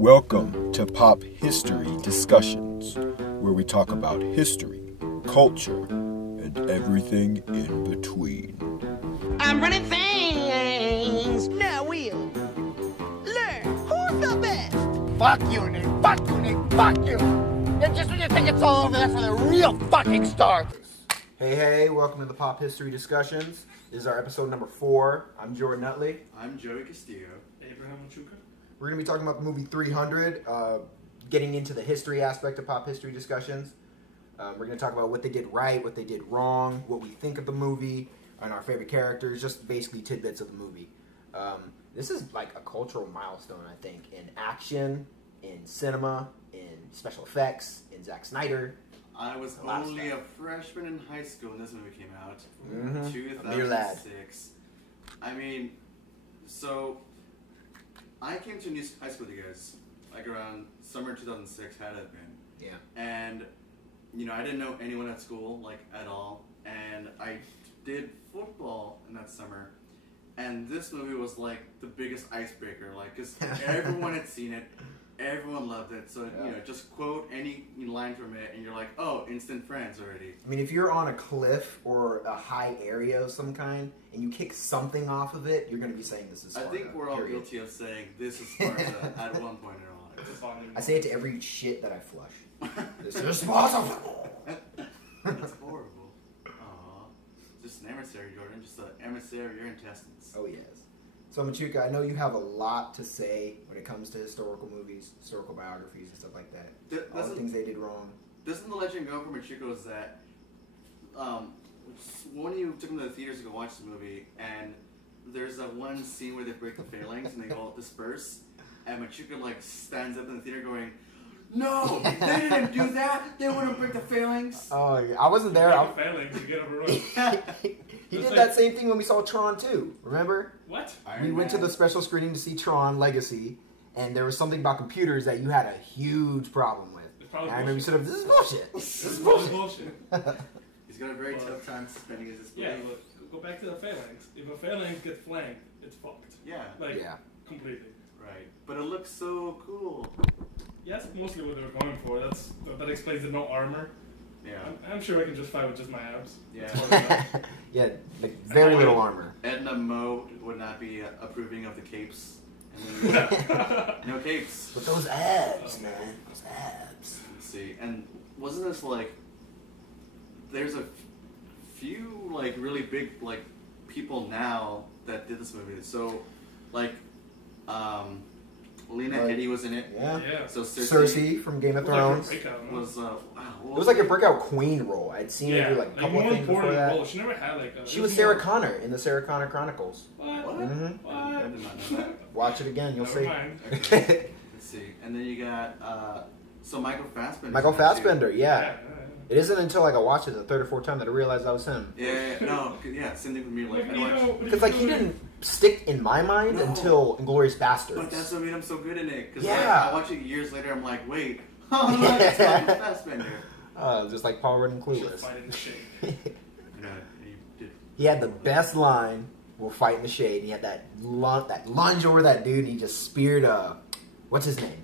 Welcome to Pop History Discussions, where we talk about history, culture, and everything in between. I'm running things. Now we'll learn who's the best. Fuck you, Nick. Fuck you, Nick. Fuck you. And just when you think it's all over, that's when the real fucking starts. Hey, welcome to the Pop History Discussions. This is our episode number 4. I'm Gerard Utley. I'm Joey Castillo. Abraham Machuca. We're going to be talking about the movie 300, getting into the history aspect of Pop History Discussions. We're going to talk about what they did right, what they did wrong, what we think of the movie, and our favorite characters, just basically tidbits of the movie. This is like a cultural milestone, I think, in action, in cinema, in special effects, in Zack Snyder. I was only a freshman in high school when this movie came out. Mm-hmm. 2006. I mean, so I came to new high school with you guys, like around summer 2006, had it been. Yeah. And, you know, I didn't know anyone at school, like, at all. And I did football in that summer. And this movie was, like, the biggest icebreaker, like, because everyone had seen it. Everyone loved it, so you know, just quote any line from it, and you're like, "Oh, instant friends already." I mean, if you're on a cliff or a high area of some kind, and you kick something off of it, you're going to be saying this is Sparta. I think we're all guilty of saying this is Sparta at one point in our lives. I say it to every shit that I flush. This is Sparta. That's horrible. Aww. Just an emissary, Jordan. Just an emissary of your intestines. Oh yes. So, Machuca, I know you have a lot to say when it comes to historical movies, historical biographies, and stuff like that. All the things they did wrong. Doesn't the legend go for Machuca is that when you took them to the theaters to go watch the movie, and there's that one scene where they break the phalanx and they all disperse, and Machuca like stands up in the theater going, "No, they didn't do that. They wouldn't break the phalanx." Oh, I wasn't there. Phalanx, you get up and run. He did that same thing when we saw Tron 2. Remember? What? We went to the special screening to see Tron Legacy, and there was something about computers that you had a huge problem with. And I remember you said, "This is bullshit. This is bullshit." He's got a very tough time suspending his disbelief. Yeah, look, go back to the phalanx. If a phalanx gets flanked, it's fucked. Yeah. Like, completely. Right. But it looks so cool. Yeah, that's mostly what they were going for. That explains the no armor. Yeah. I'm sure I can just fight with just my abs. Yeah. Yeah, like very little armor. Edna Moe would not be approving of the capes. No capes. But those abs, man. Those abs. Let's see. And wasn't this like... There's a few like really big like people now that did this movie. So like Lena Headey was in it. Yeah. So Cersei from Game of Thrones was it was like a breakout queen role. I'd seen her do like a couple of things before that. Role. She never had like a... She was Sarah Connor in the Sarah Connor Chronicles. What? Mm-hmm. What? I did not know that. Watch it again, you'll see. Okay. Let's see. And then you got so Michael Fassbender. Michael Fassbender, yeah. It isn't until like I watched it the third or fourth time that I realized that was him. Yeah, same thing with me. Like, because like he didn't stick in my mind until Inglourious Bastards. But that's what made him so good in it. Because I watch it years later, I'm like, wait, it's Michael Fassbender. Just like Paul Rudd and Clueless. He had the best line. We'll fight in the shade. And he had that lunge over that dude, and he just speared what's his name?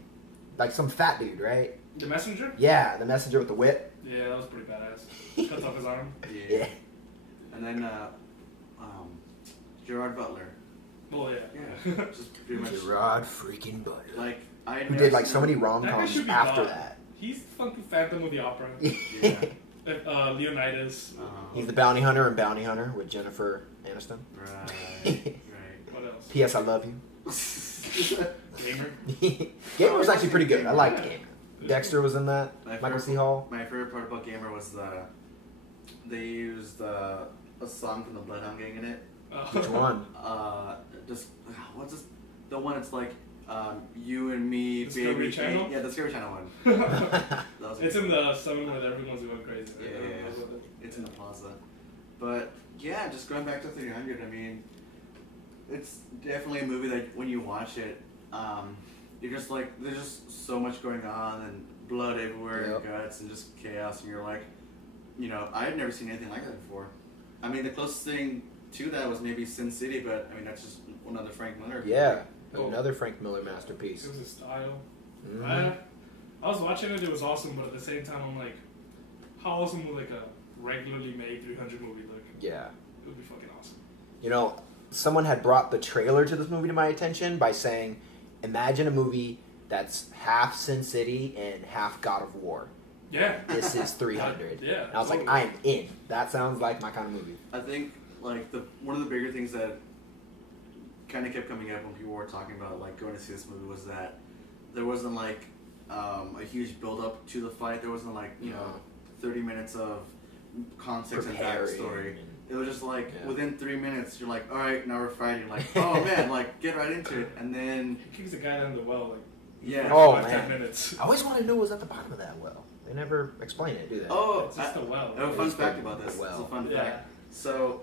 Like some fat dude, right? The messenger? Yeah, the messenger with the whip. Yeah, that was pretty badass. Cuts off his arm. Yeah. And then Gerard Butler. Oh yeah. Just pretty much Gerard freaking Butler. Like who did like so many rom-coms after that. He's fucking Phantom of the Opera. Yeah. Leonidas. He's the bounty hunter in Bounty Hunter with Jennifer Aniston. Right. What else? P.S. I love you. Gamer. Gamer was actually pretty good. I liked Gamer. Dexter was in that. Michael C. Hall. My favorite part about Gamer was they used a song from the Bloodhound Gang in it. Which one? What's this? The one it's like you and me, the baby. Discovery Channel? Yeah, the Discovery Channel one. It's in the song where everyone's going crazy. Yeah. It's in the plaza. But yeah, just going back to 300. I mean, it's definitely a movie that when you watch it, you're just like, there's just so much going on and blood everywhere and guts and just chaos, and you're like, you know, I had never seen anything like that before. I mean, the closest thing to that was maybe Sin City, but I mean, that's just another Frank Miller. Yeah, another Frank Miller masterpiece. It was a style. I was watching it, it was awesome, but at the same time, I'm like, how awesome would like a regularly made 300 movie look? Yeah. It would be fucking awesome. You know, someone had brought the trailer to this movie to my attention by saying, imagine a movie that's half Sin City and half God of War. Yeah. This is 300. Yeah. And I was like, I am in. That sounds like my kind of movie. I think like one of the bigger things that kind of kept coming up when people were talking about like going to see this movie was that there wasn't like a huge build up to the fight. There wasn't like 30 minutes of context and backstory. It was just like within 3 minutes you're like, all right, now we're fighting. Like, oh man, like get right into it, and then he kicks the guy down the well like 10 minutes. I always want to know what's at the bottom of that well. They never explain it, do they? Oh, it's just a well. I have a fun fact about this. Well. It's a fun fact. So,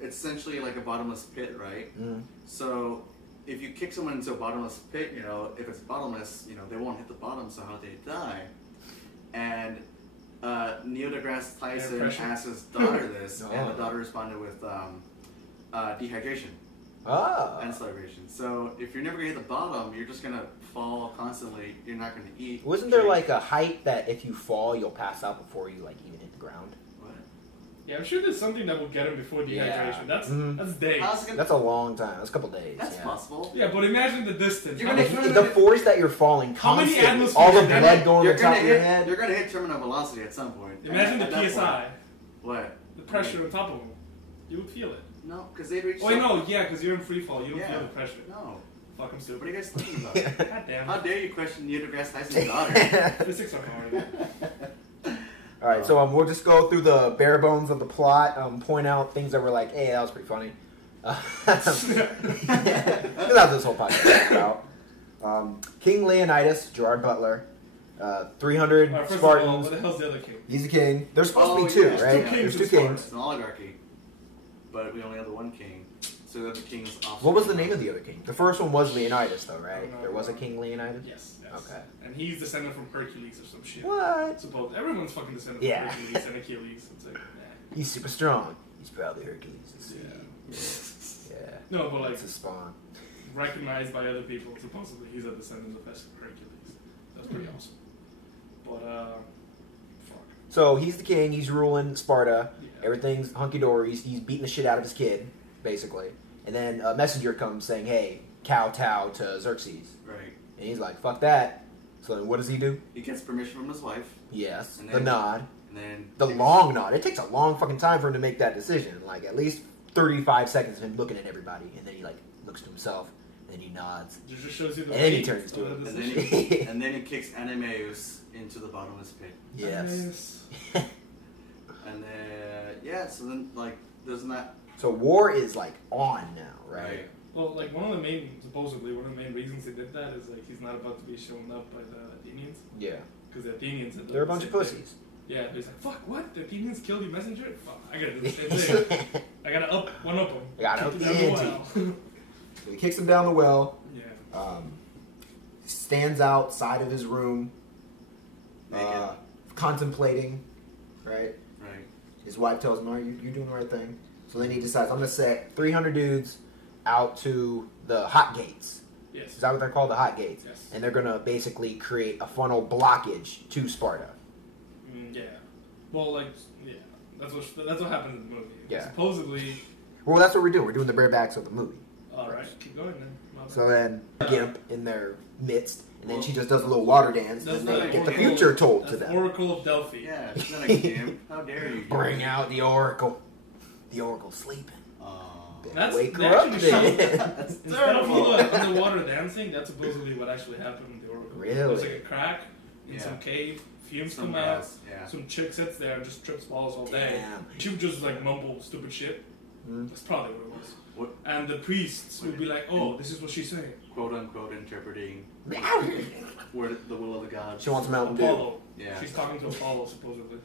it's essentially like a bottomless pit, right? Mm. So, if you kick someone into a bottomless pit, if it's bottomless, they won't hit the bottom, so how they die? And Neil deGrasse Tyson asked his daughter this, and the daughter responded with dehydration. And starvation. So if you're never gonna hit the bottom, you're just gonna fall constantly. You're not gonna eat. Wasn't there like a height that if you fall, you'll pass out before you like even hit the ground? What? Yeah, I'm sure there's something that will get him before dehydration. That's days. That's a long time. That's a couple days. That's possible. Yeah, but imagine the distance. The force that you're falling How many constantly, atmospheres all the you're blood going to You're the top gonna of your hit. head. You're gonna hit terminal velocity at some point. Imagine At the that PSI. point. What? The pressure on top of him. You would feel it. No, because they'd reach. Oh, no, yeah, because you're in free fall. You don't Yeah. feel the pressure. No. Fuck, I'm stupid. What are you guys thinking about? God damn How it. dare you question Neil deGrasse Tyson's daughter? Physics are hard. All right, so we'll just go through the bare bones of the plot, point out things that were like, hey, that was pretty funny. That's what this whole podcast is about. King Leonidas, Gerard Butler, 300 Alright, first Spartans. of all, what the hell's the other king? He's a king. There's supposed to be two, right? Two kings There's two in kings. It's an oligarchy, but we only have the one king. So the other king's off. What was the name of the other king? The first one was Leonidas, though, right? No, There was a King Leonidas? Yes. Okay. And he's descended from Hercules or some shit. What? Suppose everyone's fucking descended Yeah. from Hercules and Achilles. It's like, nah. He's super strong. He's probably Hercules. Yeah. No, but like It's a spawn. recognized by other people. Supposedly, he's a descendant of Hercules. That's pretty awesome. But fuck. So he's the king. He's ruling Sparta. Yeah. Everything's hunky dory. He's beating the shit out of his kid, basically. And then a messenger comes saying, "Hey, kowtow to Xerxes." Right. And he's like, "Fuck that." So then, what does he do? He gets permission from his wife. Yes, And the then- nod, And then the long nod. It takes a long fucking time for him to make that decision. Like at least 35 seconds of him looking at everybody, and then he like looks to himself, and then he nods. It just shows you the And then he weight turns to of it. the And decision. and then he kicks Animeus into the bottomless pit. Yes. And then so then like doesn't that So war is like on now, right? Well, like one of the main reasons they did that is like he's not about to be shown up by the Athenians Yeah. because the Athenians had done They're a the bunch of same pussies. thing. Yeah, he's like, fuck, what? The Athenians killed your messenger? Fuck, I gotta do the same thing. I gotta one up them. I gotta up Kick the them down ante. well. So he kicks him down the well. Yeah. Stands outside of his room, Naked. contemplating, right? right? His wife tells him, "Oh, you're doing the right thing." So then he decides, "I'm gonna set 300 dudes out to the hot gates." Yes. Is that what they're called, the hot gates? Yes. And they're gonna basically create a funnel blockage to Sparta. Yeah. Well, like, yeah. That's what happens in the movie. Yeah. Supposedly. Well, that's what we're doing. We're doing the barebacks of the movie. All right, keep going then. My bad. So then, Gimp in their midst, and then she just does a little water dance, That's and they not get the Oracle- future told to that's them. Oracle of Delphi. Yeah, she's not a gimp. How dare you? Bring out the Oracle. The Oracle's sleeping. Better That's wake they her up actually showed- then. That's Instead of all terrible. the underwater dancing, that's supposedly what actually happened in the Oracle. Really? There's like a crack in Yeah. some cave, fumes Some come out, gas, yeah. some chick sits there and just trips balls all day. Damn. She would just like mumble stupid shit. Mm. That's probably what it was. What? And the priests would be like, oh, this is what she's saying. Quote unquote interpreting word the will of the gods. She wants Mountain Dew. Apollo. Yeah. She's talking to Apollo, supposedly.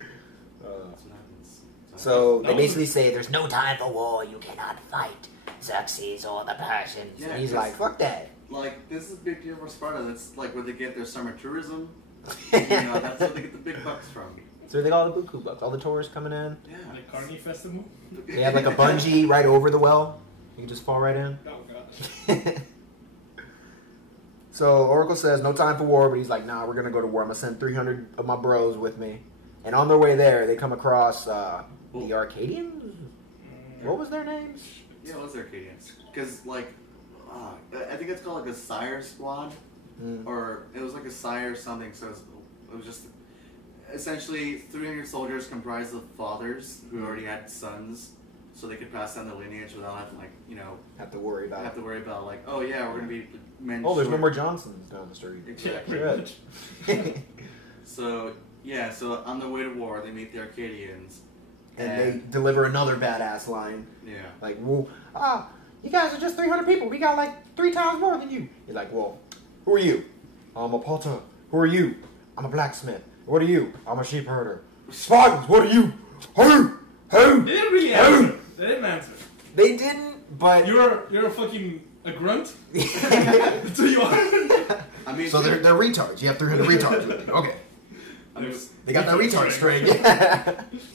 That's what happens. So they That was- basically say, "There's no time for war. You cannot fight Xerxes or the Persians." Yeah, and he's 'cause- like, "Fuck that." Like, this is a big deal for Sparta. That's like where they get their summer tourism. That's where they get the big bucks from. So they got all the buku bucks, all the tourists coming in. Yeah. The Carney Festival. They have like a bungee right over the well. You can just fall right in. Oh, God. So Oracle says, no time for war, but he's like, nah, we're going to go to war. I'm going to send 300 of my bros with me. And on their way there, they come across the Arcadians? What was their names? Yeah, it was Arcadians. Because, like, I think it's called, like, a Sire Squad. Or it was, like, a Sire something, so it was just... Essentially, 300 soldiers comprised of fathers who already had sons, so they could pass down the lineage without having, like, you know... Have to worry about, like, oh, yeah, we're going to be men there's no short. more Johnsons down the street. Exactly. So, yeah, so on the way to war, they meet the Arcadians. And they deliver another badass line. Yeah. Like, well, you guys are just 300 people. We got, like, 3 times more than you. He's like, well, who are you? I'm a potter. Who are you? I'm a blacksmith. What are you? I'm a sheep herder. Spartans, what are you? Who? They didn't really answer. They didn't answer. They didn't, but... You're a fucking... a grunt? That's who you are? I mean... So they're retards. You have 300 retards with you. Okay. They got that retard string.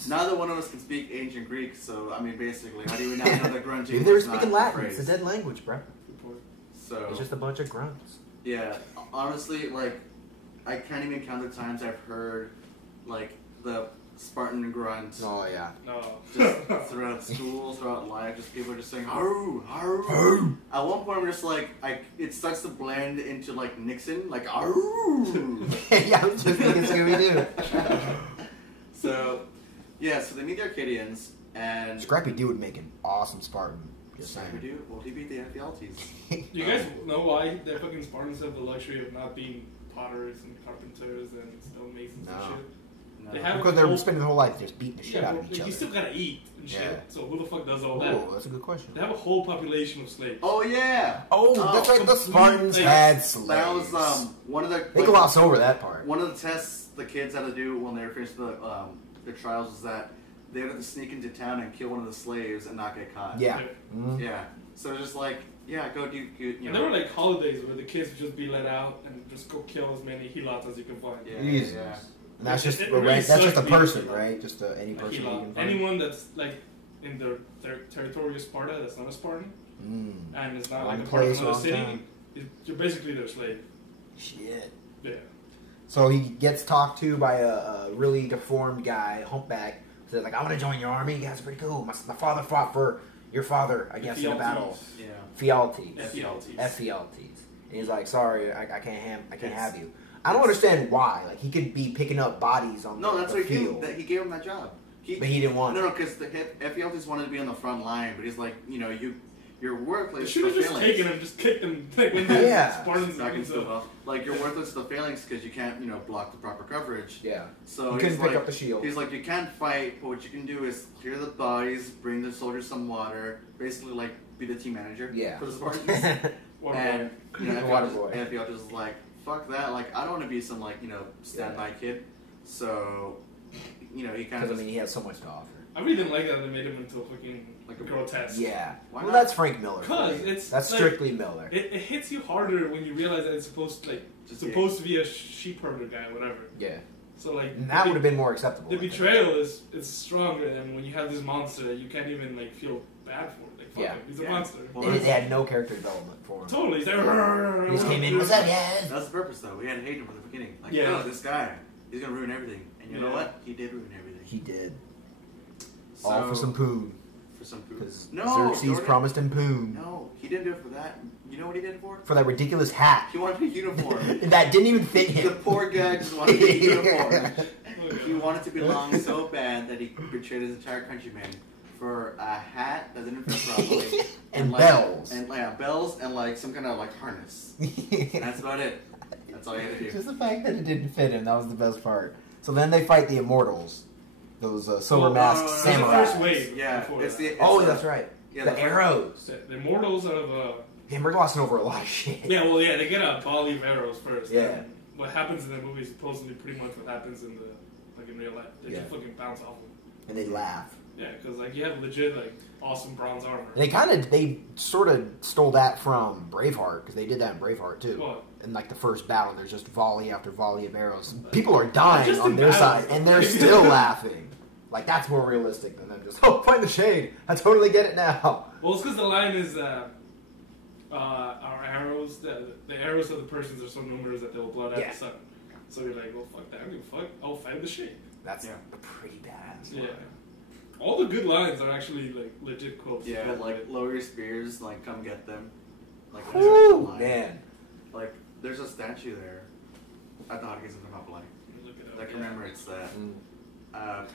Neither one of us can speak ancient Greek, so, I mean, basically, how do we not know that grunting Maybe they were is not speaking a Latin. phrase? It's a dead language, bro. So... It's just a bunch of grunts. Yeah, honestly, like, I can't even count the times I've heard, like, the Spartan grunt. Oh, yeah. No. Just throughout school, throughout life, just people are just saying, "Haru, haru." At one point, I'm just like, it starts to blend into, like, Nixon, like, "Haru." Yeah, I'm just thinking Scooby-Doo. So, yeah, so they meet the Arcadians, and... Scrappy Doo would make an awesome Spartan. Just Scrappy saying. Doo? Well, he beat the Ephialtes. You guys know why the fucking Spartans have the luxury of not being potters and carpenters and stonemasons and shit? No. They have Because they're spending their whole life just beating the shit out of each you other. still gotta eat and shit. Yeah. So who the fuck does all that? Oh, that's a good question. They have a whole population of slaves. Oh, yeah! Oh, that's right. The Spartans had slaves. That was, one of the... They gloss over that part. One of the tests the kids had to do when they were finished the trials was that they had to sneak into town and kill one of the slaves and not get caught. Yeah. Mm-hmm. Yeah. So it's just like, yeah, go do, you know. And there were like holidays where the kids would just be let out and just go kill as many helots as you can find. Yeah, Jesus. yeah. And that's just It right, really that's just a sucks being person, a right? Just any person you Helot. can find. Anyone that's like in their territorial Sparta that's not a Spartan and it's not like a Wrong part of place, another wrong city, time. you're basically their slave. Shit. Yeah. So he gets talked to by a really deformed guy, humpback. Says like, "I want to join your army. You guys are pretty cool. My father fought for your father, I guess, in a battle." Yeah. Ephialtes. Ephialtes. And he's like, "Sorry, I can't have you." I don't understand why. Like he could be picking up bodies on No, that's the what he field. did. He gave him that job. But he didn't want No, it. because the Ephialtes wanted to be on the front line, but he's like, you know, you're worthless. They should have for just phalanx. taken him, just kicked him. Like when the Yeah. Spartans Back into so, like you're worthless to the phalanx because you can't, you know, block the proper coverage. Yeah. So You he's couldn't pick like, up the shield. He's like, you can't fight, but what you can do is clear the bodies, bring the soldiers some water, basically like be the team manager Yeah. for the Spartans. Water and you know, Water boy. Ephialtes is like, fuck that, like I don't want to be some like, you know, standby kid. So, you know, he kind Because of he has so much to offer. I really didn't like that they made him into a fucking Like a grotesque. Yeah. Why Well, not? that's Frank Miller. for 'Cause you. it's that's like- strictly Miller. It hits you harder when you realize that it's supposed to be a sheep herder guy, whatever. Yeah. So like And that the- would have been more acceptable. The I think. betrayal is stronger, and when you have this monster, you can't even like feel bad for it. Like fuck Yeah. him, he's a Yeah. monster. Well, They had no character development for him. Totally, he's like. He just came in. What's up, guys? That's the purpose, though. We had to hate him from the beginning. Like, Yeah. no, this guy, he's gonna ruin everything. And you know Yeah. what? He did ruin everything. He did. So, All for some poon. For some food. Because No, Xerxes Jordan. promised him poon. No, he didn't do it for that. You know what he did it for? For that ridiculous hat. He wanted a uniform. That didn't even fit The him. poor guy just wanted a uniform. Oh, He wanted to belong so bad that he betrayed his entire countrymen for a hat that didn't fit properly. And like, bells. And bells and like some kind of like harness. And that's about it. That's all you had to do. Just the fact that it didn't fit him, that was the best part. So then they fight the Immortals. Those silver masked There's samurai. the first wave. Yeah, before it's that. the. It's Oh, the- that's right. Yeah, the the- arrows. The Immortals out of Damn, we're glossing over a lot of shit. yeah, well, yeah, they get a volley of arrows first. Yeah. And what happens in the movie is supposedly pretty much what happens in the like in real life. They Yeah. just fucking bounce off them. And they laugh. Yeah, because like you have legit like awesome bronze armor. They sort of stole that from Braveheart, because they did that in Braveheart too. What? In like the first battle, there's just volley after volley of arrows. People are dying Just on in their battles. side, and they're still laughing. Like, that's more realistic than them just, oh, find the shade. I totally get it now. Well, it's because the line is our arrows those the arrows of the Persians are so numerous that they will blot out Yeah. the sun. So you're like, well, fuck that. I don't give a fuck. I'll fight the shit. That's Yeah. a pretty badass Yeah. line. All the good lines are actually like legit quotes. Yeah, like lower your spears, like come get them. Like that's Woo, the line. man. Like there's a statue there at the Hotcakes of Thermopalaye. Look it up. That commemorates that. Mm.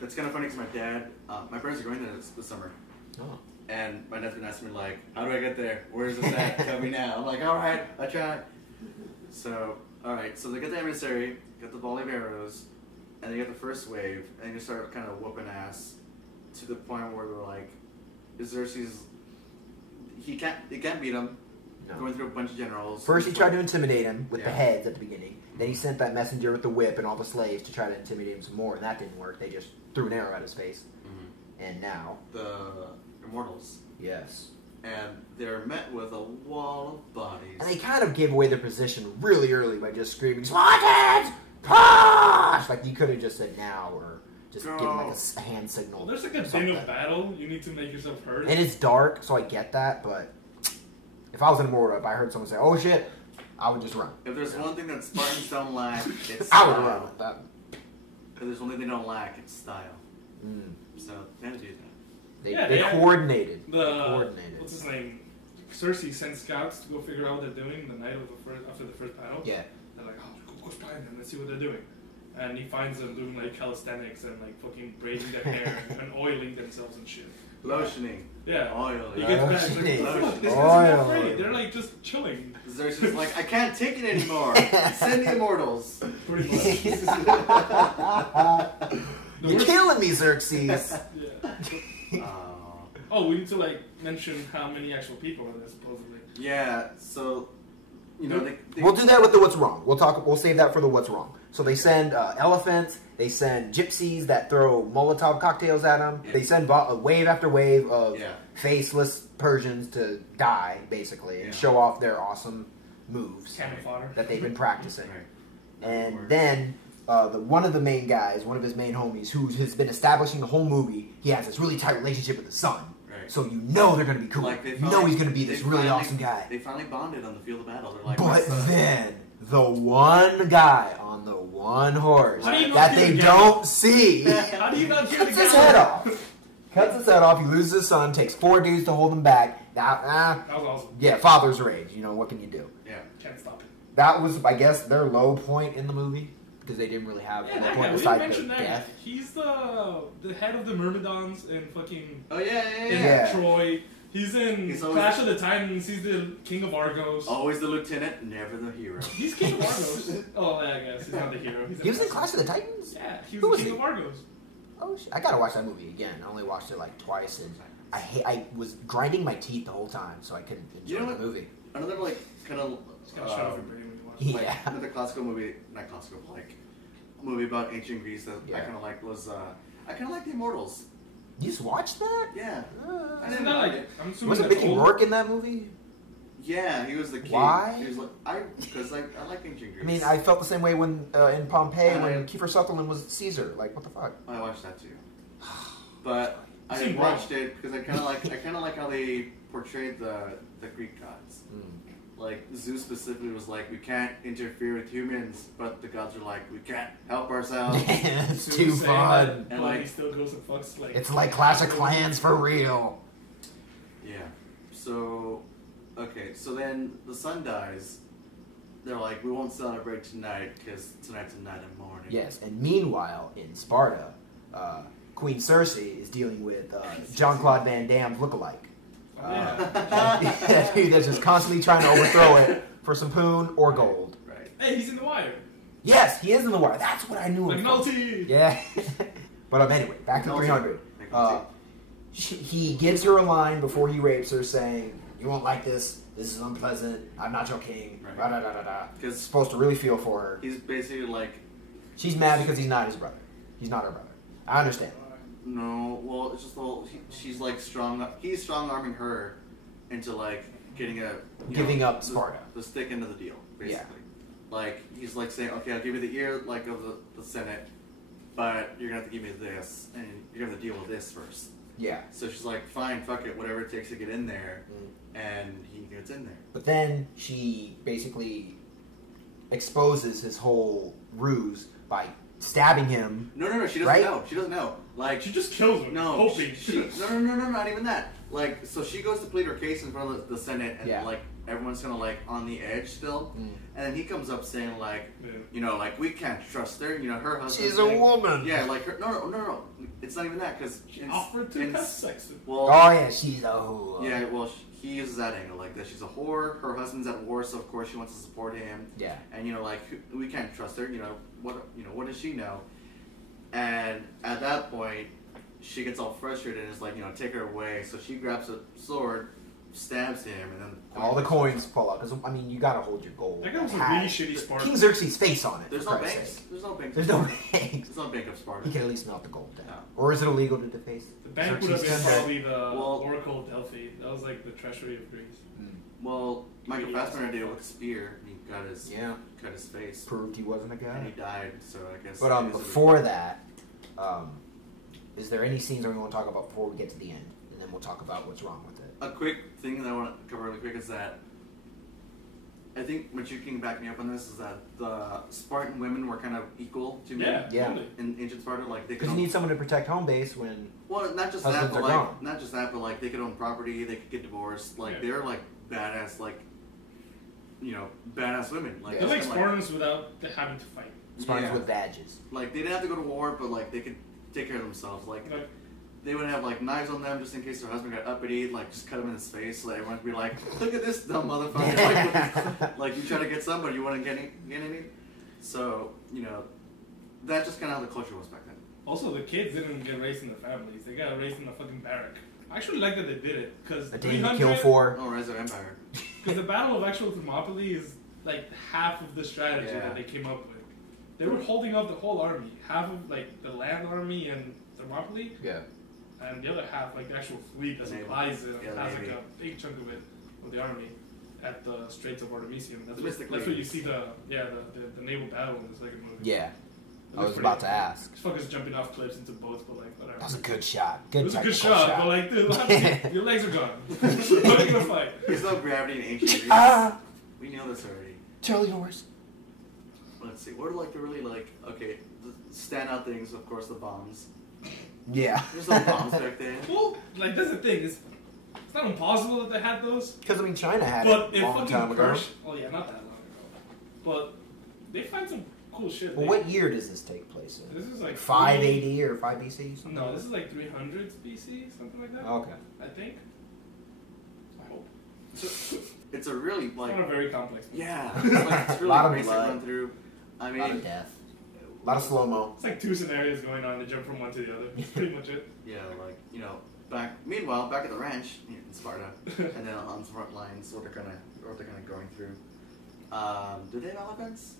It's kind of funny because my dad, my parents are going there this summer, Oh. and my dad's been asking me like, how do I get there? Where's the stat? Tell me now. I'm like, all right, I try. So, all right, so they get the emissary, get the volley of arrows, and they get the first wave, and you start kind of whooping ass to the point where we're like, Xerxes, he can't beat him. No. Going through a bunch of generals. First, he tried to intimidate him with the Yeah. heads at the beginning. Then he sent that messenger with the whip and all the slaves to try to intimidate him some more, and that didn't work. They just threw an arrow at his face. Mhm. And now, The immortals. yes. And they're met with a wall of bodies. And they kind of gave away their position really early by just screaming, Spartans! Push! Like, you could have just said now, or just given like a hand signal. Well, there's like a or din something. of battle. You need to make yourself heard. And it's dark, so I get that, but if I was in a war, if I heard someone say, oh shit, I would just run. If there's one thing that Spartans don't lack, it's I would style. run with that. If there's one thing they don't lack, it's style. Mm. So they had to do that. They coordinated. The They coordinated. what's his name? Xerxes sends scouts to go figure out what they're doing the night of after the first battle. Yeah. They're like, oh, go spy on them. Let's see what they're doing. And he finds them doing like calisthenics and like fucking braiding their hair and oiling themselves and shit. Lotioning. Yeah. Oil. He Yeah. gets back. He's like, Lotioning. what the fuck? This Oil. guy's not afraid. They're like just chilling. Xerxes is like, I can't take it anymore. Send the immortals. Pretty much. You're killing me, Xerxes. Yeah. Oh, we need to like mention how many actual people are there supposedly. Yeah. So, you know, they We'll do that with the what's wrong. We'll save that for the what's wrong. So they send elephants. They send gypsies that throw Molotov cocktails at them. Yeah. They send wave after wave of Yeah. faceless Persians to die, basically, and Yeah. show off their awesome moves Cannon fodder. that they've been practicing. Right. And then one of the main guys, one of his main homies, who has been establishing the whole movie, he has this really tight relationship with the son. Right. So you know they're going to be cool. Like, they you know finally- he's going to be this they really finally- awesome guy. They finally bonded on the field of battle. They're like, But what's the- then the one guy on the one horse How do you not that do they it again? don't see How do you not cuts his head off. Cuts his head off. He loses his son. Takes 4 dudes to hold him back. That was awesome. Yeah, father's rage. You know what can you do? Yeah. Can't stop it. That was, I guess, their low point in the movie because they didn't really have Yeah, a that point guy. We didn't besides mention the that. death. He's the head of the Myrmidons in fucking Oh yeah. in Yeah. Troy. He's in He's always- Clash of the Titans. He's the king of Argos. Always the lieutenant, never the hero. He's king of Argos. Oh, yeah, I guess he's not the hero. He's He was in Clash of the Titans? Yeah, he Who was was the king he? of Argos. Oh shit! I gotta watch that movie again. I only watched it like twice, and I was grinding my teeth the whole time, so I couldn't enjoy You know the what? movie. Another like kind of Just gotta shut off your brain when you watch it. Yeah. like another classical movie, not classical, like a movie about ancient Greece that I Yeah. kind of like was I kind of like the Immortals. You just watched that? Yeah. I Isn't didn't that like like? it. I'm assuming Wasn't that's Mickey old. Rourke in that movie? Yeah, he was the king. Why? He was like because I like ancient Greece. I mean, I felt the same way when in Pompeii I- when Kiefer Sutherland was Caesar. Like, what the fuck? I watched that too, but I Seemed watched it because I kind of like how they portrayed the Greek gods. Like Zeus specifically was like, we can't interfere with humans, but the gods are like, we can't help ourselves. it's So too you're saying fun. that, And but like- he still goes and fucks like. It's like Clash of Clans for real. Yeah. So, okay. So then the sun dies. They're like, we won't celebrate tonight because tonight's a night of mourning. Yes, and meanwhile in Sparta, Queen Circe is dealing with Jean-Claude Van Damme's lookalike. Yeah. Dude that's just constantly trying to overthrow it for some poon or gold. Right. Hey, he's in the wire. Yes, he is in the Wire. That's what I knew him from. McNulty. Yeah. But anyway, back to McNulty. 300. McNulty. He gives her a line before he rapes her saying, you won't like this. This is unpleasant. I'm not your king. Right. Da, da, da, da, da. 'Cause- Supposed to really feel for her. He's basically like, She's mad because he's not his brother. He's not her brother. I understand. no, well, it's just the whole, she's like he's strong arming her into like getting Giving up Sparta. the stick into the deal, basically. Like, he's like saying, okay, I'll give you the ear, like, of the Senate, but you're gonna have to give me this, and you're gonna have to deal with this first. Yeah. So she's like, fine, fuck it, whatever it takes to get in there. And he gets in there. But then she basically exposes his whole ruse by stabbing him. No, she doesn't right? know. She doesn't know. Like, She just kills him. no, hoping. no, not even that. Like, so she goes to plead her case in front of the Senate, and Yeah. like everyone's kind of like on the edge still. And then he comes up saying like, Yeah. you know, like we can't trust her. You know, her husband. She's a woman. Yeah, like her. No. It's not even that because She offered to have sex with him. Well, Oh yeah, she's a whore. yeah, well, he uses that angle, like that she's a whore, her husband's at war, so of course she wants to support him. Yeah. And, you know, like, we can't trust her, you know, what does she know? And at that point, she gets all frustrated and is like, you know, take her away, so she grabs a sword, stabs him, and then... All the coins fall out, because, I mean, you gotta hold your gold. That guy was a Hat. really shitty Spartan. King Xerxes' face on it. There's for no Christ's banks. sake. There's no banks. There's no banks. There's no bank of Sparta. He can at least melt the gold down. No. Or is it illegal to deface? The bank would have been Xerxes' thunder? probably the Well- Oracle of Delphi. That was like the treasury of Greece. Well, Michael Really Fassbender did it awesome. with a spear. He cut his face. Proved he wasn't a And he guy. died, so I guess... But it is before that, is there any scenes that we want to talk about before we get to the end? And then we'll talk about what's wrong with it. A quick thing that I want to cover really quick is that I think what you can back me up on this is that the Spartan women were kind of equal to men. Yeah, Yeah. totally. In ancient Sparta, like they could Because you need someone to protect home base when... well, not just husbands that, but are like gone. not just that, but like they could own property, they could get divorced. Like Yeah. they were like badass, like you know, badass women. Like Yeah. They're like just, Spartans without having to fight. Spartans yeah. with badges. Like they didn't have to go to war, but like they could take care of themselves. Like Like, they would have like knives on them just in case their husband got uppity, like just cut him in his face, so that everyone would be like, "Look at this dumb motherfucker!" like you try to get some, but you wouldn't get any. So you know, that's just kind of how the culture was back then. also, the kids didn't get raised in the families. They got raised in the fucking barrack. I actually like that they did it, because A day to kill for. Oh, Rise of Empire. Because the Battle of actual Thermopalaye is like half of the strategy Yeah. that they came up with. They were holding up the whole army. Half of like the land army and Thermopalaye, Yeah. and the other half like the actual fleet that The Navy. supplies it and Yeah, the has like Navy. a big chunk of it with the army at the Straits of Artemisium. That's Basically- where you see the naval battle in the second movie. Yeah. It I looks was pretty about to cool. ask. These fuckers jumping off cliffs into boats, but like whatever. That was a good shot. It Good was a good technical shot, but like, dude, what happened? Your legs are gone. How are you gonna fight? There's no gravity in ancient Greece. Ah! We know this already. Charlie horse. Let's see. What are like the really like okay the standout things? Of course, the bombs. Yeah. There's no bombs back then. Well, like that's the thing. It's not impossible that they had those. Because, I mean, China had But it it a long fucking time ago. Persia. Oh yeah, not that long ago. But they find some cool shit. Well, what year does this take place in? This is like 5 3 AD or 5 BC? Something No, like this is like 300s BC, something like that. Okay. I think. I hope. It's a really It's like not a very complex movie. yeah, it's really Lot of crazy to blood. run through. I A lot of mean, death. A lot of slow-mo. It's like two scenarios going on. They jump from one to the other. That's pretty much it. yeah, like you know, meanwhile, back at the ranch in Sparta, and then on the front lines, what they're kind of going through. Do they have elephants?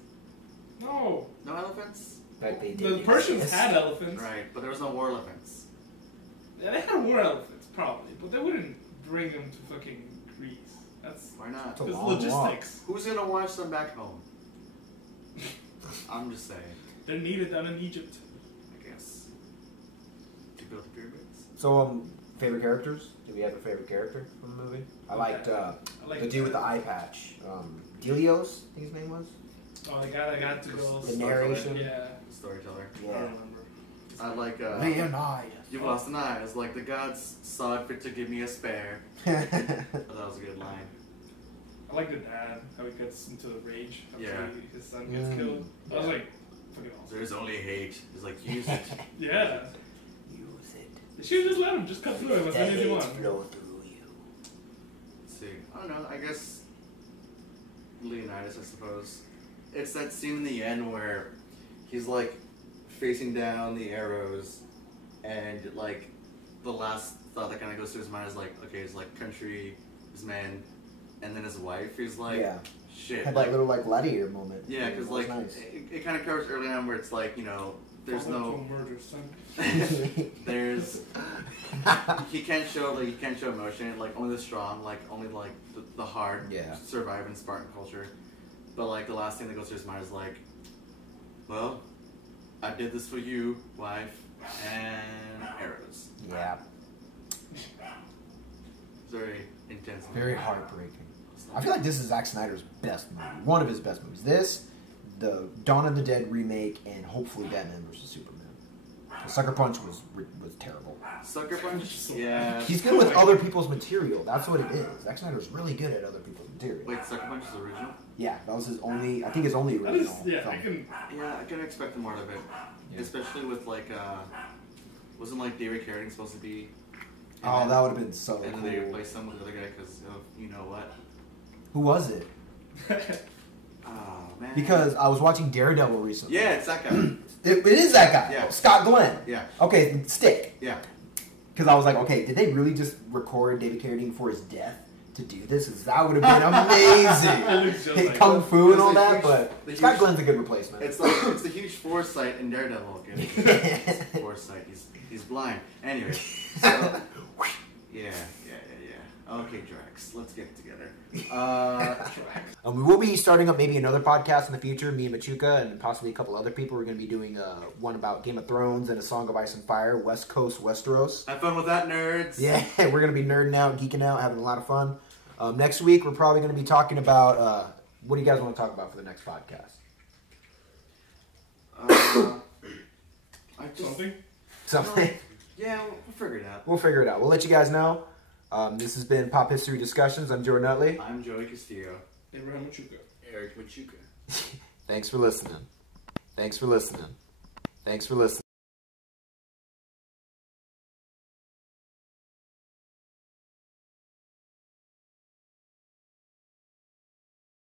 No. No elephants? Like they The did Persians exist. had elephants. Right, but there was no war elephants. Yeah, they had war elephants, probably. But they wouldn't bring them to fucking Greece. That's Why not? It's a because long logistics. Who's gonna watch them back home? I'm just saying. They're needed down in Egypt. I guess. To build the pyramids. So, favorite characters? Do we have a favorite character from the movie? I liked I like the dude with the eye patch. Delios, I think his name was. Oh, the guy that got to go. The narration. Yeah. Storyteller. I Yeah. don't remember. I like Leonidas. You've lost an eye. It's like the gods saw it fit to give me a spare. But that was a good line. I like the dad, how he gets into the rage after Yeah. his son gets killed. I was like, fucking awesome. There's only hate. It's like use it. Yeah. Use it. They should just let him just cut through it as many as he wants. flow through you. Let's see. I don't know. I guess Leonidas, I suppose. It's that scene in the end where he's like facing down the arrows, and like the last thought that kind of goes through his mind is like, okay, it's like country, his men, and then his wife. He's like, Yeah. shit. Had like, that little like Gladiator moment. yeah, It because was like nice. it kind of covers early on where it's like, you know, there's no. Murder, son. There's he can't show emotion, like only the strong, like only like the hard Yeah. survive in Spartan culture. But like the last thing that goes through his mind is like, well, I did this for you, wife, and arrows. Yeah. It's very intense. Very heartbreaking. I feel like this is Zack Snyder's best movie. One of his best movies. This, the Dawn of the Dead remake, and hopefully Batman vs. Superman. Sucker Punch was terrible. Sucker Punch? Yeah. He's good with other people's material. That's what it is. Zack Snyder's really good at other people's material. Wait, Sucker Punch is original? Yeah, that was his only, I think his only That original is, yeah, film. I can expect more of it. Yeah. Especially with, like, wasn't, like, David Carradine supposed to be... Oh, that would have been so And cool. then they replaced him with the other guy because of you-know-what. Who was it? Oh, man. Because I was watching Daredevil recently. Yeah, it's that guy. It is that guy. Yeah. Scott Glenn. Yeah. Okay, Stick. Yeah. Because I was like, okay, did they really just record David Carradine for his death to do this? 'Cause that would have been amazing. Like Kung Fu and all It's a that, huge- but the Scott huge- Glenn's a good replacement. It's like, it's the huge foresight in Daredevil. Okay? Foresight. He's blind. Anyway. So, yeah. Okay, Drax, let's get together. We will be starting up maybe another podcast in the future, me and Machuca, and possibly a couple other people. We're going to be doing one about Game of Thrones and A Song of Ice and Fire, West Coast, Westeros. Have fun with that, nerds. Yeah, we're going to be nerding out, geeking out, having a lot of fun. Next week, we're probably going to be talking about, what do you guys want to talk about for the next podcast? Something? Yeah, we'll figure it out. We'll figure it out. We'll let you guys know. This has been Pop History Discussions. I'm Jordan Utley. I'm Joey Castillo. Abraham Machuca. Eric Machuca. Thanks for listening. Thanks for listening. Thanks for listening.